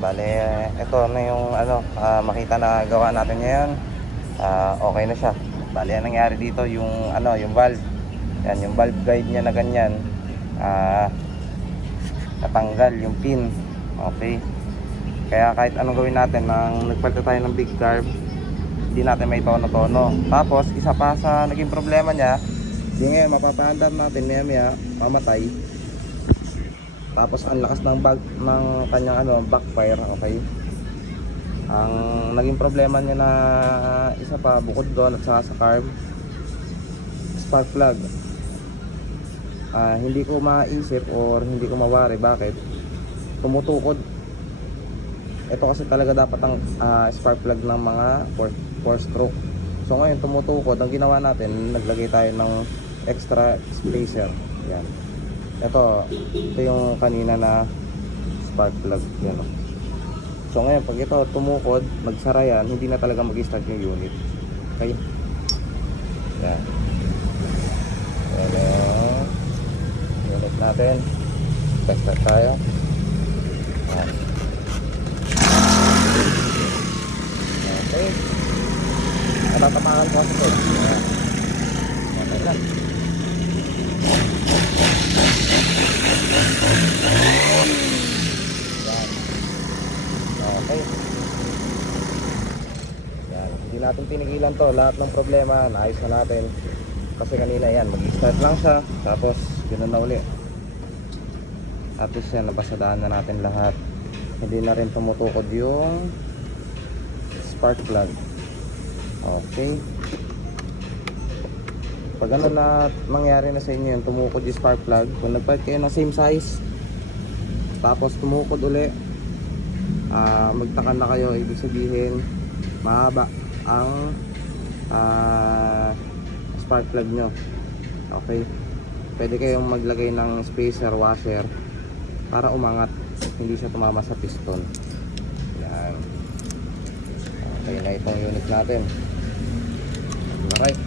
Bale, ito na yung makita na gawa natin ngayon. Okay na siya. Bale, ang nangyari dito yung yung valve. Yan, yung valve guide niya na ganyan. Natanggal yung pin. Okay. Kaya kahit anong gawin natin, nang nagpalta tayo ng big carb, hindi natin may tono-tono. Tapos, isa pa sa naging problema niya, di ngayon mapapaandar natin, maya mamatay. Tapos ang lakas ng kanyang backfire. Okay. Ang naging problema niya na isa pa bukod doon at saka sa carb, spark plug. Hindi ko maisip or hindi ko mawari bakit tumutukod. Ito kasi talaga dapat ang spark plug ng mga 4 stroke. So ngayon tumutukod. Ang ginawa natin, naglagay tayo ng extra spacer. Yan. Ito yung kanina na spark plug. Yan. So ngayon pag ito tumukod, magsara yan, hindi na talaga mag-start yung unit. Okay. Yan. Yan. Unit natin. Test tayo. Yan. Okay. Natatamaan ko ito. Yan. Okay lang. Okay. Yan. Hindi natin tinigilan to. Lahat ng problema, naayos na natin. Kasi kanina yan, mag-start lang siya. Tapos, ganoon na uli. At least yan, nabasadaan na natin lahat. Hindi na rin tumutukod yung spark plug. Okay. Pag ano na mangyari na sa inyo yung tumukod yung spark plug, kung nagpalit kayo ng same size, tapos tumukod uli, magtaka na kayo, ibig sabihin mahaba ang spark plug nyo. Okay. Pwede kayong maglagay ng spacer washer para umangat, hindi siya tumama sa piston. Yan. Okay na itong unit natin. Alright.